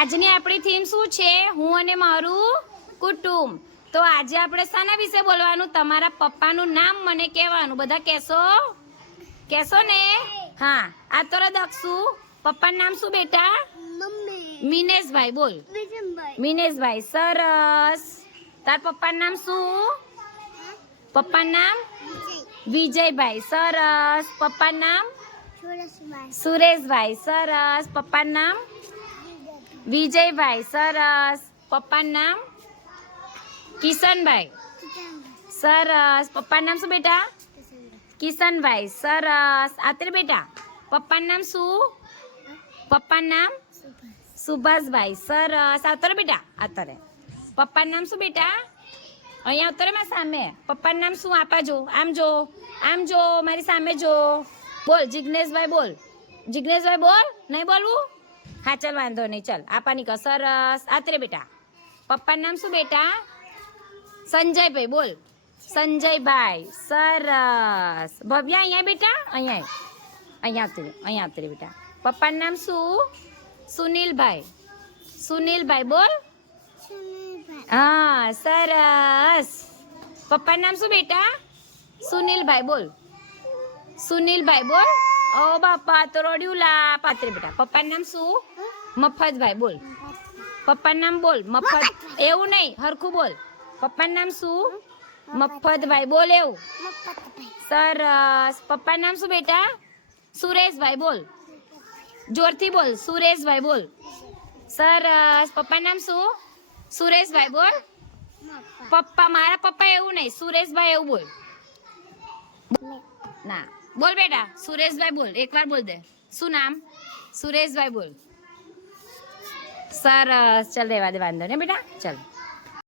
આજની આપણી થીમ શું છે? હું અને મારું કુટુંબ. તો આજે આપણે શાના વિશે બોલવાનું? તમારા પપ્પાનું નામ મને કહેવાનું. બધા કહેશો ને? હા. આ તો દક્ષુ. પપ્પાનું નામ શું બેટા? મિનેશભાઈ. બોલ. મિનેશભાઈ. સરસ. તાર પપ્પાનું નામ શું? પપ્પાનું નામ વિજયભાઈ. સરસ. પપ્પાનું નામ સુરેશભાઈ. સરસ. પપ્પાનું નામ વિજયભાઈ. સરસ. પપ્પાનું નામ કિશનભાઈ. સરસ. પપ્પાનું નામ શું બેટા? કિશનભાઈ. સરસ. આતરે બેટા પપ્પાનું નામ શું? પપ્પાનું નામ સુભાષભાઈ. સરસ. આવતરે બેટા. આતરે પપ્પાનું નામ શું બેટા? અહીંયા આવતરે મારી સામે. પપ્પાનું નામ શું? આપા જો. આમ જો. આમ જો. મારી સામે જો. બોલ જિગ્નેશભાઈ. બોલ જિગ્નેશભાઈ. બોલ. નહીં બોલવું? હા ચાલ વાંધો નહીં. ચાલ આપાની ક. સરસ. આતરે બેટા પપ્પાનું નામ શું બેટા? સંજયભાઈ. બોલ સંજયભાઈ. સરસ. ભવ્યા અહીંયા બેટા. અહીંયા આવતી બેટા. પપ્પાનું નામ શું? સુનિલભાઈ. સુનિલભાઈ. બોલ. હા સરસ. પપ્પાનું નામ શું બેટા? સુનિલભાઈ. બોલ સુનિલભાઈ. બોલ. ઓ બાપા તો રોડ્યું લા. પાત્રે બેટા પપ્પાનું નામ શું? મફતભાઈ. બોલ પપ્પાનું નામ. બોલ મફત. એવું નહીં, હરખું બોલ. પપ્પાનું નામ શું? મફતભાઈ. બોલ એવું. સરસ. પપ્પાનું નામ શું બેટા? સુરેશભાઈ. બોલ જોરથી બોલ. સુરેશભાઈ. બોલ. સરસ. પપ્પાનું નામ શું? સુરેશભાઈ. બોલ. પપ્પા મારા પપ્પા એવું નહીં, સુરેશભાઈ એવું બોલ. ના બોલ બેટા. સુરેશભાઈ બોલ. એકવાર બોલ દે. શું નામ? સુરેશભાઈ. બોલ. સરસ. ચાલ રહેવા દે, વાંધો ને બેટા. ચાલ.